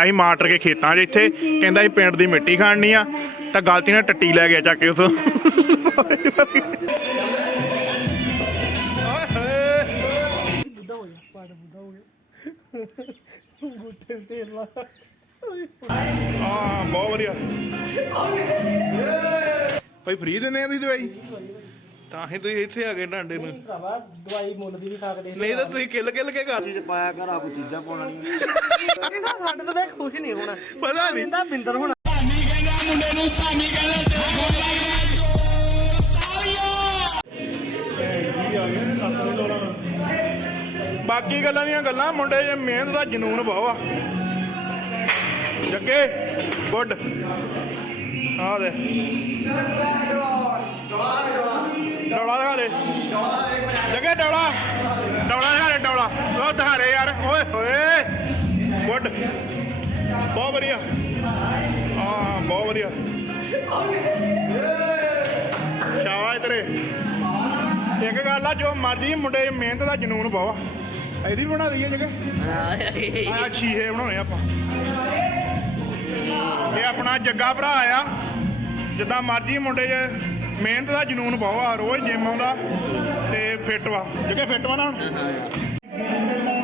ਆਇਆ ਸੀ ਮਾਟਰ ਕੇ ਖੇਤਾਂ 'ਚ ਇੱਥੇ, ਕਹਿੰਦਾ ਸੀ ਪਿੰਡ ਦੀ ਮਿੱਟੀ ਖਾਣੀ ਆ, ਤਾਂ ਗਲਤੀ ਨਾਲ ਟੱਟੀ ਲੈ ਗਿਆ ਚੱਕ ਕੇ ਉਥੋਂ। ਗੁੱਟੇ ਤੇ ਲਾ ਹਾਂ, ਬਹੁਤ ਵਧੀਆ। ਭਾਈ ਫ੍ਰੀ ਦਿੰਦੇ ਆ ਦੀ ਦਵਾਈ? ਤਾਂ ਹੀ ਤੁਸੀਂ ਇੱਥੇ ਆ ਗਏ ਢਾਂਡੇ ਨੂੰ। ਭਰਾਵਾ ਦਵਾਈ ਮੁੱਲ ਦੀ ਵੀ ਖਾ ਕੇ ਦੇਖ ਨਹੀਂ ਤਾਂ ਤੁਸੀਂ ਕਿੱਲ ਕਿੱਲ ਕੇ ਘਰ ਚੀਜ਼ ਪਾਇਆ ਕਰ ਆਪ ਚੀਜ਼ਾਂ ਪਾਉਣਾ ਨਹੀਂ ਸਾਡੇ ਤੋਂ ਵੇਖ ਖੁਸ਼ ਨਹੀਂ ਹੋਣਾ। ਪਤਾ ਨਹੀਂ। ਕਹਿੰਦਾ ਬਿੰਦਰ ਹੋਣਾ। ਬਾਕੀ ਗੱਲਾਂ ਦੀਆਂ ਗੱਲਾਂ ਮੁੰਡੇ ਜੇ ਮਿਹਨਤ ਦਾ ਜਨੂਨ ਬਹੁਤ ਆ। ਜੱਗੇ ਗੁੱਡ। ਆ ਦੇ ਡੌਲਾ ਦਿਖਾ ਦੇ। ਜੱਗੇ ਡੌਲਾ। ਡੌਲਾ ਦਿਖਾ ਦੇ, ਡੌਲਾ। ਉਹ ਦਿਖਾ ਦੇ ਯਾਰ। ਓਏ ਹੋਏ। ਗੁੱਡ। ਬਹੁਤ ਵਧੀਆ। ਹਾਂ ਬਹੁਤ ਵਧੀਆ। ਸ਼ਾਬਾਸ਼ ਤੇਰੇ। ਇੱਕ ਗੱਲ ਆ, ਜੋ ਮਰਜ਼ੀ ਮੁੰਡੇ ਮਿਹਨਤ ਦਾ ਜਨੂਨ ਬਹੁਤ ਆ ਇਹਦੀ ਵੀ ਬਣਾ ਦਈਏ ਜਗ੍ਹਾ। ਆ ਛੀਹੇ ਬਣਾਉਣੇ ਆਪਾਂ। ਇਹ ਆਪਣਾ ਜੱਗਾ ਭਰਾ ਆ। ਜਿੱਦਾਂ ਮਰਜ਼ੀ ਮੁੰਡੇ 'ਚ ਮਿਹਨਤ ਦਾ ਜਨੂਨ ਬਹੁਤ ਆ, ਰੋਜ਼ ਜਿਮ ਆਉਂਦਾ ਤੇ ਫਿੱਟ ਵਾ। ਜਗ੍ਹਾ ਫਿੱਟ ਵਾ ਨਾ ਹੁਣ?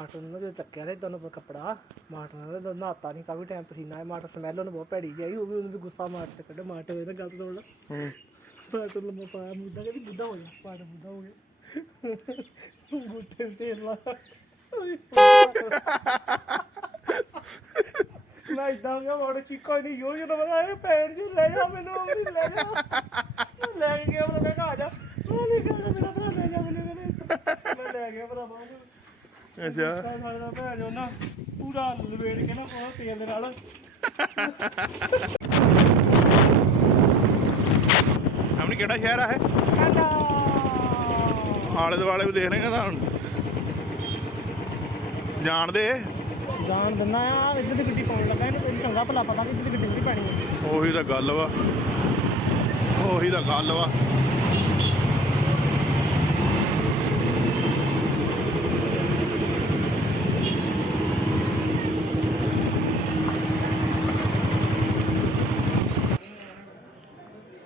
ਮਾਸਟਰ ਨੇ ਜਦੋਂ ਚੱਕਿਆ ਤੇ ਤੁਹਾਨੂੰ ਕੱਪੜਾ ਮਾਸਟਰ ਨੇ ਨਹਾਤਾ ਨਹੀਂ ਕਾਫੀ ਟਾਈਮ ਪਸੀਨਾ ਆਇਆ ਮਾਸਟਰ ਸਮੈਲ ਉਹਨੂੰ ਬਹੁਤ ਭੈੜੀ ਗਈ ਉਹ ਵੀ ਉਹਨੂੰ ਵੀ ਗੁੱਸਾ ਮਾਰ ਤੇ ਕੱਢ ਮਾਸਟਰ ਇਹਦਾ ਗੱਲ ਤੋੜ ਹੂੰ। ਮਾਸਟਰ ਲੰਮਾ ਪਾਇਆ ਮੁੱਦਾ ਕਹਿੰਦੀ ਬੁੱਢਾ ਹੋ ਗਿਆ ਪਾੜ ਬੁੱਢਾ ਹੋ ਗਿਆ। ਗੁੱਟੇ ਤੇ ਲਾ ਮੈਂ ਇਦਾਂ ਹੋ ਗਿਆ ਮੋੜ ਚੀਕੋ ਨਹੀਂ ਯੋ ਯੋ ਨਾ ਬਣਾ ਪੈਣ ਜੀ ਲੈ ਜਾ ਮੈਨੂੰ ਉਹ ਵੀ ਲੈ ਜਾ। ਲੈ ਕੇ ਗਿਆ ਉਹ ਕਹਿੰਦਾ ਆ ਜਾ। ਉਹ ਨਹੀਂ ਕਹਿੰਦਾ ਮੇਰਾ ਭਰਾ ਲੈ ਜਾ ਮੈਨੂੰ ਕਹਿੰਦੇ ਮੈਂ ਲੈ ਗਿਆ ਭਰਾ ਬਾਹਰ ਅੱਛਾ। ਸਾਡਾ ਭੈਣ ਜੋ ਨਾ ਪੂਰਾ ਲਵੇੜ ਕੇ ਨਾ ਉਹ ਤੇਲ ਦੇ ਨਾਲ ਆਪਣੀ ਕਿਹੜਾ ਸ਼ਹਿਰ ਆ ਇਹ? ਆਲੇ ਦੁਆਲੇ ਵੀ ਦੇਖ ਰਹੇ ਆ ਤਾਂ ਹੁਣ। ਜਾਣਦੇ ਜਾਨ ਦਿੰਦਾ ਆ ਇੱਧਰ ਦੀ ਗੱਡੀ ਪਾਉਣ ਲੱਗਾ ਇਹਨੂੰ ਕੋਈ ਚੰਗਾ ਭਲਾ ਪਤਾ ਕਿ ਇੱਧਰ ਦੀ ਗੱਡੀ ਨਹੀਂ ਪੈਣੀ ਹੈ ਉਹੀ ਤਾਂ ਗੱਲ ਵਾ। ਉਹੀ ਤਾਂ ਗੱਲ ਵਾ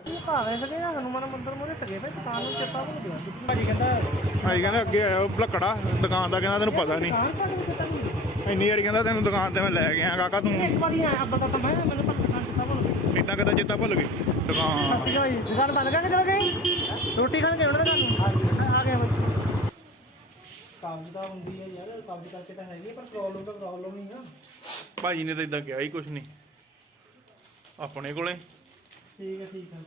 ਇਹ ਭਾਵੇਂ ਸਕੇ ਨਾ ਹਨੂਮਾਨ ਮੰਦਰ ਮੋਰੇ ਸਕੇ ਤੇ ਦੁਕਾਨ ਨੂੰ ਚੇਤਾ ਭੁੱਲ ਗਿਆ ਭਾਜੀ ਕਹਿੰਦਾ ਭਾਈ ਕਹਿੰਦਾ ਅੱਗੇ ਆਇਆ ਭਲਕੜਾ ਦੁਕਾਨ ਦਾ ਕਹਿੰਦਾ ਤੈਨੂੰ ਪਤਾ ਨਹੀਂ ਇੰਨੀ ਵਾਰੀ ਕਹਿੰਦਾ ਤੈਨੂੰ ਦੁਕਾਨ ਤੇ ਮੈਂ ਲੈ ਗਿਆ ਕਾਕਾ ਤੂੰ। ਇੱਕ ਵਾਰੀ ਆਇਆ ਅੱਬਾ ਤਾਂ ਮੈਂ ਮੈਨੂੰ ਪਰ ਦੁਕਾਨ ਚੇਤਾ ਭੁੱਲ ਗਿਆ ਇਦਾਂ ਕਦਾ ਚੇਤਾ ਭੁੱਲ ਗਈ ਦੁਕਾਨ। ਦੁਕਾਨ ਬੰਦ ਕਰਕੇ ਚਲੇ ਗਏ? ਰੋਟੀ ਖਾਣ ਕੇ ਉਹਨਾਂ ਦੇ ਆ ਗਏ ਕਾਬਜ਼ ਤਾਂ ਹੁੰਦੀ ਹੈ ਯਾਰ ਕਾਬਜ਼ ਕਰਕੇ ਤਾਂ ਹੈਗੀ ਪਰ ਪ੍ਰੋਬਲਮ ਤਾਂ ਪ੍ਰੋਬਲਮ ਨਹੀਂ ਆ। ਭਾਜੀ ਨੇ ਤਾਂ ਇਦਾਂ ਕਿਹਾ ਹੀ ਕੁਛ ਨਹੀਂ ਆਪਣੇ ਕੋਲੇ। ਠੀਕ ਹੈ ਠੀਕ ਹੈ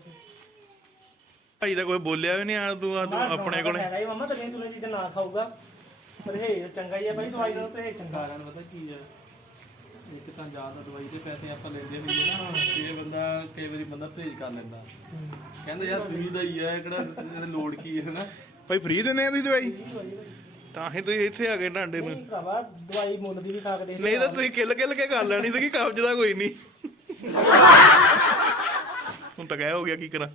ਭਾਈ ਦਾ ਕੋਈ ਬੋਲਿਆ ਵੀ ਨਹੀਂ ਆ ਤੂੰ ਆ ਤੂੰ ਆਪਣੇ ਕੋਲੇ। ਹੈਗਾ ਹੀ ਮਮਾ ਤੇ ਤੂੰ ਇਹ ਚੀਜ਼ਾਂ ਨਾ ਖਾਊਗਾ। ਪਰ ਇਹ ਚੰਗਾ ਹੀ ਹੈ ਭਾਈ ਦਵਾਈ ਨਾਲ ਤੇ ਇਹ ਚੰਗਾ। ਕਾਰਨ ਪਤਾ ਕੀ ਹੈ ਇੱਕ ਤਾਂ ਜ਼ਿਆਦਾ ਦਵਾਈ ਦੇ ਪੈਸੇ ਆਪਾਂ ਲੈਂਦੇ ਹੁੰਦੇ ਨਾ ਤੇ ਬੰਦਾ ਕਈ ਵਾਰੀ ਬੰਦਾ ਪਰਹੇਜ ਕਰ ਲੈਂਦਾ। ਕਹਿੰਦੇ ਯਾਰ ਫ੍ਰੀ ਦਾ ਹੀ ਹੈ ਕਿਹੜਾ ਇਹਦੀ ਲੋੜ ਕੀ ਹੈ ਨਾ ਭਾਈ ਫ੍ਰੀ ਦਿੰਦੇ ਆ ਦੀ ਦਵਾਈ? ਤਾਂ ਹੀ ਤੁਸੀਂ ਇੱਥੇ ਆ ਗਏ ਢਾਂਡੇ ਨੂੰ। ਭਰਾਵਾ ਦਵਾਈ ਮੁੱਲ ਦੀ ਵੀ ਖਾ ਕੇ ਦੇਖ ਨਹੀਂ ਤਾਂ ਤੁਸੀਂ ਕਿੱਲ ਕਿੱਲ ਕੇ ਕਰ ਲੈਣੀ ਸੀਗੀ ਕਬਜ਼ ਦਾ ਕੋਈ ਨਹੀਂ। ਹੁਣ ਤਾਂ ਕਹਿ ਹੋ ਗਿਆ ਕੀ ਕਰਾਂ?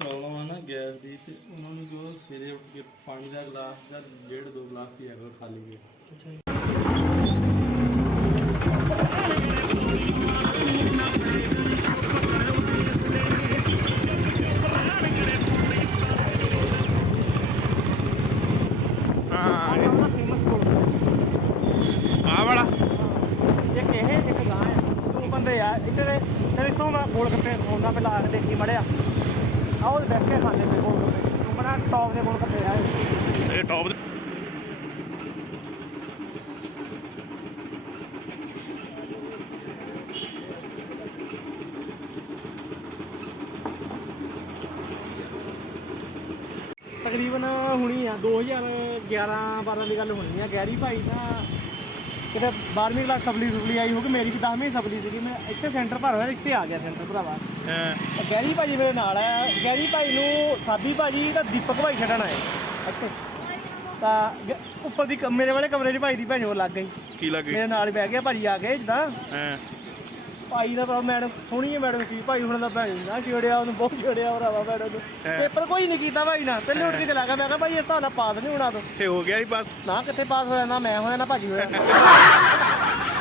ਪ੍ਰੋਬਲਮ ਆ ਨਾ ਗੈਸ ਦੀ ਤੇ ਉਹਨਾਂ ਨੂੰ ਜੋ ਸਵੇਰੇ ਉੱਠ ਕੇ ਪਾਣੀ ਦਾ ਗਲਾਸ ਜਾਂ ਡੇਢ ਦੋ ਗਲਾਸ ਪੀਆ ਕਰੋ ਖਾਲੀ ਹਾਂ ਫੇਮਸ ਕੋਲ ਵਾਲਾ। ਇੱਕ ਇਹ ਇੱਕ ਗਾਂ ਆ। ਦੋ ਬੰਦੇ ਆ। ਇੱਥੇ ਦੇ ਤੇ ਇਤੋਂ ਮੈਂ ਗੋਲ ਗੱਪੇ ਖੋਲਦਾ ਪਹਿਲਾਂ ਆ ਕੇ ਦੇਖੀ ਮੜਿਆ। ਆਓ ਬੈਠ ਖਾਂਦੇ ਪਏ ਕੋਲ ਦੇ ਕੋਲ ਕੱਪੇ ਆ ਇਹ ਟੌਪ ਦੇ ਤਕਰੀਬਨ ਹੁਣੀ ਆ 2011 12 ਦੀ ਗੱਲ ਹੋਣੀ ਆ। ਗੈਰੀ ਭਾਈ ਤਾਂ ਕਿਤੇ 12ਵੀਂ ਕਲਾਸ ਸਬਲੀ ਸੁਬਲੀ ਆਈ ਹੋ ਕਿ ਮੇਰੀ ਵੀ 10ਵੀਂ ਸਬਲੀ ਸੀਗੀ ਮੈਂ ਇੱਥੇ ਸੈਂਟਰ ਭਰ ਹੋਇਆ ਇੱਥੇ ਆ ਗਿਆ ਸੈਂਟਰ ਭਰਾਵਾ। ਹਾਂ। ਤਾਂ ਗੈਰੀ ਭਾਜੀ ਮੇਰੇ ਨਾਲ ਆ ਗੈਰੀ ਭਾਈ ਨੂੰ ਸਾਬੀ ਭਾਜੀ ਤਾਂ ਦੀਪਕ ਭਾਈ ਛੱਡਣ ਆਏ ਇੱਥੇ। ਤਾਂ ਗ- ਉੱਪਰ ਦੀ ਕ- ਮੇਰੇ ਵਾਲੇ ਕਮਰੇ 'ਚ ਭਾਈ ਦੀ ਭੈਣ ਉਹ ਲੱਗ ਗਈ। ਕੀ ਲੱਗੇ ਮੇਰੇ ਨਾਲ ਹੀ ਬਹਿ ਗਿਆ ਭਾਜੀ ਆ ਗਏ ਜਿੱਦਾਂ। ਹਾਂ। ਭਾਈ ਦਾ ਤਾਂ ਮੈਡਮ ਸੋਹਣੀ ਹੈ ਮੈਡਮ ਸੀ ਭਾਈ ਹੁਣ ਦਾ ਭੈਣ ਨਾ ਛੇੜਿਆ ਉਹਨੂੰ ਬਹੁਤ ਛੇੜਿਆ ਭਰਾਵਾ ਮੈਡਮ ਨੂੰ। ਪੇਪਰ ਕੋਈ ਨਹੀਂ ਕੀਤਾ ਭਾਈ ਨਾ ਪਹਿਲੇ ਉੱਠ ਕੇ ਚਲਾ ਗਿਆ ਮੈਂ ਕਿਹਾ ਭਾਈ ਇਸ ਹਿਸਾਬ ਨਾਲ ਪਾਸ ਨਹੀਂ ਹੋਣਾ ਤੂੰ। ਤੇ ਹੋ ਗਿਆ ਸੀ ਬਸ। ਨਾ ਕਿੱਥੇ ਪਾਸ ਹੋਇਆ ਨਾ ਮੈਂ ਹੋਇਆ ਨਾ ਭਾਜੀ ਹੋਇਆ।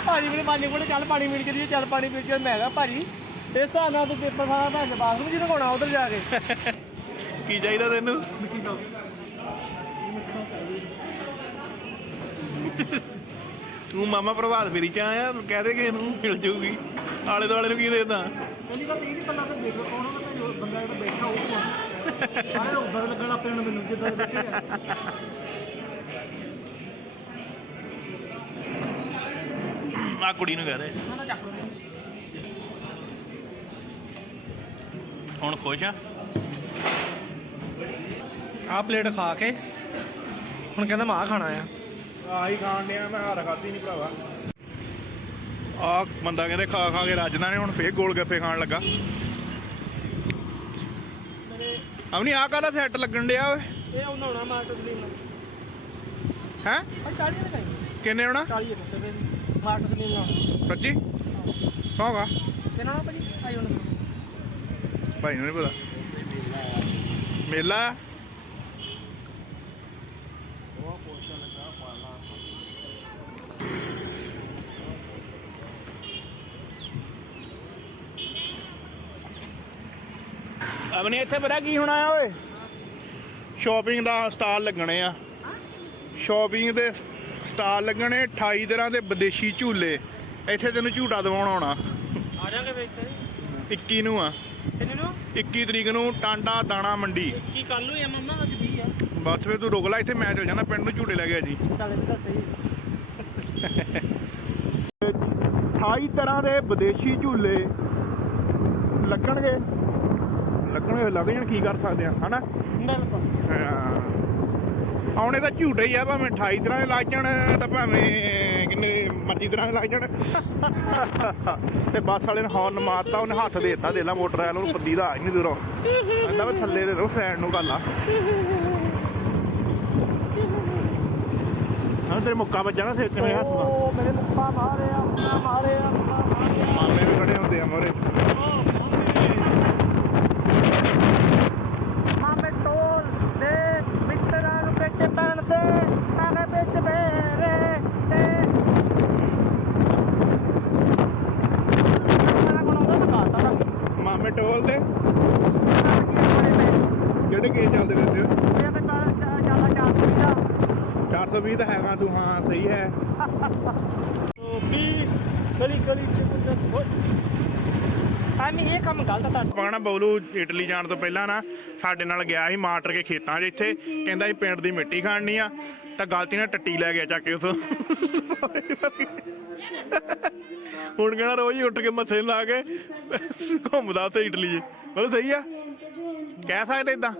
ਭਾਜੀ ਮੇਰੇ ਪਾਣੀ ਕੋਲ ਚੱਲ ਪਾਣੀ ਮਿਲ ਕੇ ਦੀ ਚੱਲ ਪਾਣੀ ਪੀ ਕੇ। ਮੈਂ ਕਿਹਾ ਭਾਜੀ ਇਸ ਹਿਸਾਬ ਨਾਲ ਤੂੰ ਪੇਪਰ ਸਾਰਾ ਭੈਣ ਬਾਥਰੂਮ ਜਿਹਨੂੰ ਕੋਣਾ ਉਧਰ ਜਾ ਕੇ। ਕੀ ਚਾਹੀਦਾ ਤੈਨੂੰ? ਤੂੰ ਮਾਮਾ ਪ੍ਰਭਾਤ ਫੇਰੀ ਚ ਆਇਆ ਕਹਿ ਦੇ ਕਿਸੇ ਨੂੰ ਮਿਲ ਜਾਊਗੀ ਆਲੇ ਦੁਆਲੇ ਨੂੰ ਕੀ ਦੇਦਾ ਪਹਿਲੀ ਗੱਲ ਇਹ ਨਹੀਂ ਪਤਾ ਤਾਂ ਦੇਖੋ ਕੌਣ ਉਹਦਾ ਜੋ ਬੰਦਾ ਜਿਹੜਾ ਬੈਠਾ ਉਹ ਕੌਣ? ਸਾਰੇ ਉੱਧਰ ਲੱਗਣ ਹੁਣ ਮੈਨੂੰ ਜਿੱਦਾਂ ਬੈਠੇ ਆ। ਆ ਕੁੜੀ ਨੂੰ ਕਹਿ ਦੇ। ਨਾ ਨਾ ਚੱਕ ਲਓ। ਹੁਣ ਖੁਸ਼ ਆ? ਆਹ ਪਲੇਟ ਖਾ ਕੇ। ਹੁਣ ਕਹਿੰਦਾ ਮੈਂ ਖਾਣਾ ਆ। ਆਹੀ ਖਾਣ ਡਿਆ ਮੈਂ ਹਾਰ ਖਾਦੀ ਨਹੀਂ ਭਰਾਵਾ। ਆ ਬੰਦਾ ਕਹਿੰਦੇ ਖਾ ਖਾ ਕੇ ਰੱਜਦਾ ਨੇ ਹੁਣ ਫੇਰ ਗੋਲ ਗੱਫੇ ਖਾਣ ਲੱਗਾ। ਅਵਨੀ ਆ ਕਾਹਦਾ ਸੈੱਟ ਲੱਗਣ ਡਿਆ ਓਏ? ਇਹ ਉਹਨਾਂ ਹੋਣਾ ਮਾਰ ਤਸਲੀਮ ਨਾਲ। ਹੈ? ਆ 40 ਲਗਾਈ ਕਿੰਨੇ ਹੋਣਾ 40 ਇੱਕ ਤੇ ਮਾਰ ਤਸਲੀਮ ਨਾਲ। ਸੱਚੀ? ਸੌਗਾ ਕਿੰਨਾ ਨਾ ਭਾਜੀ? ਆਈ ਹੁਣ। ਭਾਈ ਨੂੰ ਨਹੀਂ ਪਤਾ। ਮੇਲਾ? ਅਬਨੇ ਇੱਥੇ ਪਤਾ ਕੀ ਹੋਣਾ ਆ ਓਏ? ਸ਼ਾਪਿੰਗ ਦਾ ਸਟਾਲ ਲੱਗਣੇ ਆ। ਸ਼ਾਪਿੰਗ ਦੇ ਸਟਾਲ ਲੱਗਣੇ 28 ਤਰ੍ਹਾਂ ਦੇ ਵਿਦੇਸ਼ੀ ਝੂਲੇ। ਇੱਥੇ ਤੈਨੂੰ ਝੂਟਾ ਦਿਵਾਉਣ ਆਉਣਾ। ਆ ਜਾਾਂਗੇ ਵੇ ਇੱਥੇ? 21 ਨੂੰ ਆ। ਕਿੰਨੇ ਨੂੰ? 21 ਤਰੀਕ ਨੂੰ ਟਾਂਡਾ ਦਾਣਾ ਮੰਡੀ। ਕੀ ਕੱਲ ਨੂੰ ਆ ਮੰਮਾ ਅੱਜ ਵੀ ਆ। ਬਸ ਫੇਰ ਤੂੰ ਰੁਕ ਲੈ ਇੱਥੇ ਮੈਂ ਚੱਲ ਜਾਣਾ ਪਿੰਡ ਨੂੰ ਝੂਟੇ ਲੈ ਗਿਆ ਜੀ। ਚੱਲ ਤਾਂ ਸਹੀ 28 ਤਰ੍ਹਾਂ ਦੇ ਵਿਦੇਸ਼ੀ ਝੂਲੇ ਲੱਗਣਗੇ। ਲੱਗਣਗੇ ਲੱਗ ਜਾਣ ਕੀ ਕਰ ਸਕਦੇ ਆ ਹਨਾ? ਬਿਲਕੁਲ। ਹਾਂ। ਆਉਣੇ ਤਾਂ ਝੂਟੇ ਹੀ ਆ ਭਾਵੇਂ 28 ਤਰ੍ਹਾਂ ਦੇ ਲੱਗ ਜਾਣ ਤਾਂ ਭਾਵੇਂ ਕਿੰਨੇ ਮਰਜ਼ੀ ਤਰ੍ਹਾਂ ਦੇ ਲੱਗ ਜਾਣ। ਤੇ ਬੱਸ ਵਾਲੇ ਨੇ ਹੌਰਨ ਮਾਰਤਾ ਉਹਨੇ ਹੱਥ ਦੇ ਦਿੱਤਾ ਦੇ ਲਾ ਮੋਟਰ ਵਾਲੇ ਨੂੰ ਪੱਦੀ ਦਾ ਇੰਨੀ ਦੂਰੋਂ। ਕਹਿੰਦਾ ਵੀ ਥੱਲੇ ਦੇ ਦੋ ਫੈਨ ਨੂੰ ਗੱਲ ਆ ਹਾਂ ਤੇਰੇ ਮੁੱਕਾ ਵੱਜਾ ਨਾ ਸਿਰ ਮੇਰੇ ਹੱਥ ਦਾ। ਉਹ ਮੇਰੇ ਮੁੱਖਾ ਮਾਰਿਆ ਮਾਰਿਆ ਮਾਰਿਆ। ਮਾਮੇ ਵੀ ਖੜੇ ਹੁੰਦੇ ਆ ਮੋਰੇ ਮਾਮੇ ਟੋਲ ਦੇ ਮਿੱਤਰਾਂ ਨੂੰ ਵਿੱਚ ਪੈਣ ਦੇ ਆਨੇ ਵਿੱਚ ਮੇਰੇ ਤੇ ਮੇਰਾ ਕੋਣ ਆਉਂਦਾ ਮੈਂ ਗਾਤਾ ਤਾਂ ਮਾਮੇ ਟੋਲ ਦੇ ਇਹ ਜਿਹੜੇ ਕੇ ਚੱਲਦੇ ਰਹਿੰਦੇ ਹੋ? ਤੇ ਜ਼ਿਆਦਾ ਚਾਰ ਦਾ 420 ਤਾਂ ਹੈਗਾ ਤੂੰ ਹਾਂ ਸਹੀ ਹੈ। ਇਹ ਕੰਮ ਗਲਤ ਆ ਤੁਹਾਡਾ। ਪਾਣਾ ਬੌਲੂ ਇਟਲੀ ਜਾਣ ਤੋਂ ਪਹਿਲਾਂ ਨਾ ਸਾਡੇ ਨਾਲ ਗਿਆ ਸੀ ਮਾਟਰ ਕੇ ਖੇਤਾਂ 'ਚ ਇੱਥੇ ਕਹਿੰਦਾ ਸੀ ਪਿੰਡ ਦੀ ਮਿੱਟੀ ਖਾਣੀ ਆ ਤਾਂ ਗਲਤੀ ਨਾਲ ਟੱਟੀ ਲੈ ਗਿਆ ਚੱਕ ਕੇ ਉਥੋਂ। ਹੁਣ ਕਹਿੰਦਾ ਰੋਜ਼ ਹੀ ਉੱਠ ਕੇ ਮੱਥੇ ਲਾ ਕੇ ਘੁੰਮਦਾ ਉੱਥੇ ਇਟਲੀ। 'ਚ ਮਤਲਬ ਸਹੀ ਆ। ਕਹਿ ਸਕਦੇ ਇਦਾਂ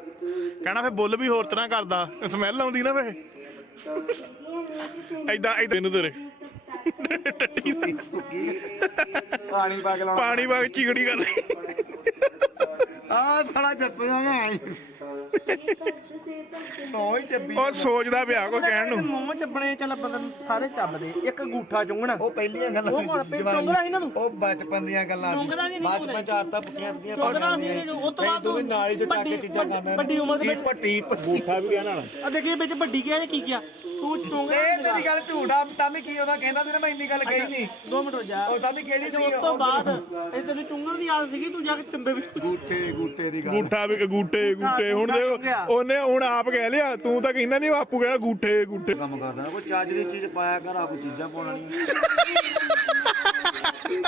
ਕਹਿਣਾ ਫੇ ਬੁੱਲ ਵੀ ਹੋਰ ਤਰ੍ਹਾਂ ਕਰਦਾ। ਸਮੈਲ ਆਉਂਦੀ ਨਾ ਫੇ ਐਦਾਂ ਐਦਾਂ ਇਹਨੂੰ ਤੇਰੇ। ਟੱਟੀ ਦੀ ਪਾਣੀ ਪਾ ਕੇ ਲਾਉਣਾ। ਪਾਣੀ ਵਾਂਗ ਚਿਕੜੀ ਕਰ ਆ ਸਾਲਾ ਜੱਤ ਜਾਣਾ ਉਹ ਸੋਚਦਾ ਪਿਆ ਕੋ ਕਹਿਣ ਨੂੰ। ਮੂੰਹ ਚੱਬਣੇ ਚੱਲ ਨੂੰ ਸਾਰੇ ਚੱਬਦੇ ਇੱਕ ਅੰਗੂਠਾ ਚੁੰਗਣਾ। ਉਹ ਪਹਿਲੀਆਂ ਗੱਲਾਂ ਉਹ ਹੁਣ ਪਿੰਡ ਚੁੰਗਦਾ ਸੀ ਇਹਨਾਂ ਨੂੰ। ਉਹ ਬਚਪਨ ਦੀਆਂ ਗੱਲਾਂ ਚੁੰਗਦਾ ਸੀ ਨਹੀਂ ਬਚਪਨ ਚ ਆਦਤਾਂ ਪੁੱਠੀਆਂ ਦੀਆਂ ਚੁੰਗਦਾ ਸੀ ਨਹੀਂ, ਉਹ ਤੋਂ ਬਾਅਦ ਤੂੰ ਵੀ ਨਾਲ ਹੀ ਕੇ ਚੀਜ਼ਾਂ ਖਾਣਾ ਵੱਡੀ ਉਮਰ ਦੇ ਵਿੱਚ- ਪੱਟੀ ਪੱਟੀ। ਵੀ ਗਿਆ ਨਾਲ। ਆ ਦੇਖੀ ਵਿੱਚ ਵੱਡੀ ਕਿਹਾ ਕੀ ਕਿਹਾ? ਤੂੰ ਚੁੰਗਦਾ ਇਹ ਤੇਰੀ ਗੱਲ ਝੂਠਾ ਤਾਂ ਵੀ ਕੀ ਉਹਦਾ ਕਹਿੰਦਾ ਸੀ ਨਾ ਮੈਂ ਇੰਨੀ ਗੱਲ ਕਹੀ ਨਹੀਂ ਦੋ ਮਿੰਟ ਰੁਕ ਜਾ। ਉਹ ਤਾਂ ਵੀ ਕਿਹੜੀ ਤੇ ਉਸ ਤੋਂ ਬਾਅਦ ਇਹ ਤੈਨੂੰ ਚੁੰਗਣ ਦੀ ਆਦਤ ਸੀਗੀ ਤੂੰ ਜਾ ਕੇ ਚੰਬੇ ਵਿੱਚ ਗੂਠੇ ਗੂਠੇ ਦੀ ਗੱਲ। ਗੂਠਾ ਵੀ ਗੂਟੇ ਗੂਟੇ ਹੁਣ ਦੇ ਉਹਨੇ ਹੁਣ ਆਪ ਕਹਿ ਲਿਆ ਤੂੰ ਤਾਂ ਕਹਿੰਦਾ ਨਹੀਂ ਬਾਪੂ ਕਹਿੰਦਾ ਗੂਠੇ ਗੂਠੇ। ਕੰਮ ਕਰਦਾ ਕੋਈ ਚੱਜ ਦੀ ਚੀਜ਼ ਪਾਇਆ ਕਰ ਆ ਕੋਈ ਚੀਜ਼ਾਂ ਪਾਉਣਾ ਨਹੀਂ ਇਹ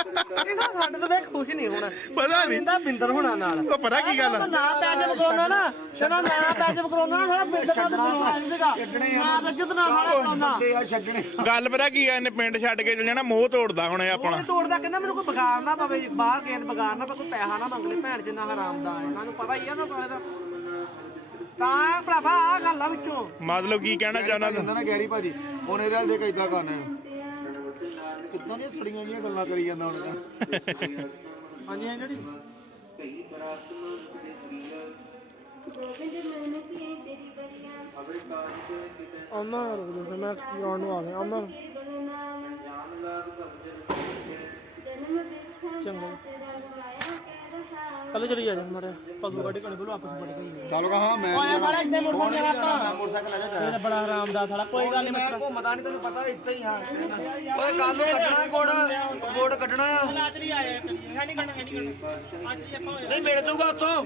ਤਾਂ ਸਾਡੇ ਤੋਂ ਵੇਖ ਖੁਸ਼ ਨਹੀਂ ਹੋਣਾ। ਪਤਾ ਨਹੀਂ। ਇਹਦਾ ਬਿੰਦਰ ਹੋਣਾ ਨਾਲ। ਉਹ ਪਤਾ ਕੀ ਗੱਲ ਆ? ਨਾ ਪੈਜਬ ਕਰਾਉਣਾ ਨਾ ਸ਼ਨਾ ਨਾ ਪੈਜਬ ਕਰਾਉਣਾ ਨਾ ਸਾਰਾ ਬਿੰਦਰ ਦਾ ਬਣਵਾ ਦੇਗਾ ਨਾ ਰੱਜਤ ਨਾ ਕਰਾਉਣਾ ਤੇ ਆ ਛੱਡਣੇ। ਗੱਲ ਪਤਾ ਕੀ ਆ ਇਹਨੇ ਪਿੰਡ ਛੱਡ ਕੇ ਚਲ ਜਾਣਾ ਮੋਹ ਤੋੜਦਾ ਹੁਣ ਇਹ ਆਪਣਾ। ਉਹ ਤੋੜਦਾ ਕਹਿੰਦਾ ਮੈਨੂੰ ਕੋਈ ਬਗਾਰ ਨਾ ਪਵੇ ਬਾਹਰ ਗੇਂਦ ਬਗਾਰ ਨਾ ਪਵੇ ਕੋਈ ਪੈਸਾ ਨਾ ਮੰਗ ਲੈ ਭੈਣ ਜਿੰਨਾ ਹਰਾਮ ਦਾ ਹੈ ਸਾਨੂੰ ਪਤਾ ਹੀ ਆ ਨਾ ਸਾਲੇ ਦਾ। ਤਾਂ ਭਰਾਵਾ ਆ ਗੱਲ ਆ ਵਿੱਚੋਂ। ਮਤਲਬ ਕੀ ਕਹਿਣਾ ਚਾਹੁੰਦਾ ਜਾਂਦਾ ਨਾ ਗੈਰੀ ਭਾਜੀ ਉਹਨੇ ਇਹਦੇ ਦੇ ਕਿਦਾਂ ਕਰਨਾ ਕਿੱਦਾਂ ਦੀਆਂ ਸੜੀਆਂ ਜੀਆਂ ਗੱਲਾਂ ਕਰੀ ਜਾਂਦਾ ਹੁਣ ਹਾਂਜੀ ਹਾਂਜੀ, ਜਿਹੜੀ ਉਹਨਾਂ ਰੁਕ ਜਾ ਮੈਂ ਗਰਾਊਂਡ ਨੂੰ ਆ ਗਿਆ ਉਹਨਾਂ ਚੰਗਾ। ਕੱਲ ਚਲੀ ਜਾ ਮਾਰੇ ਪਗੂ ਗੱਡੀ ਕਣੇ ਬੋਲੋ ਆਪਸ ਵਿੱਚ ਬੜੀ ਚਲੋ ਕਹਾ ਮੈਂ ਓਏ ਸਾਲਾ ਇੱਥੇ ਮੁੜ ਮੈਂ ਜਾਣਾ ਆਪਾਂ। ਮੋਟਰਸਾਈਕਲ ਲੈ ਜਾ ਇਹ ਬੜਾ ਆਰਾਮ ਦਾ ਸਾਲਾ ਕੋਈ ਗੱਲ ਨਹੀਂ ਮੈਂ ਘੁੰਮਦਾ ਨਹੀਂ ਤੈਨੂੰ ਪਤਾ ਇੱਥੇ ਹੀ ਹਾਂ ਓਏ ਕੱਲ ਨੂੰ ਕੱਢਣਾ ਗੋੜ ਗੋੜ ਕੱਢਣਾ ਆ। ਅੱਜ ਨਹੀਂ ਹੈ ਨਹੀਂ ਹੈ ਨਹੀਂ ਕਰਨਾ। ਅੱਜ ਹੀ ਇੱਥੋਂ ਨਹੀਂ ਮਿਲ ਜੂਗਾ ਉੱਥੋਂ।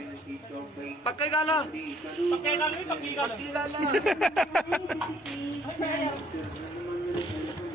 ਪੱਕੀ ਗੱਲ? ਆ ਪੱਕੇ ਗੱਲ ਨਹੀਂ ਪੱਕੀ ਗੱਲ। ਕੀ ਗੱਲ ਆ।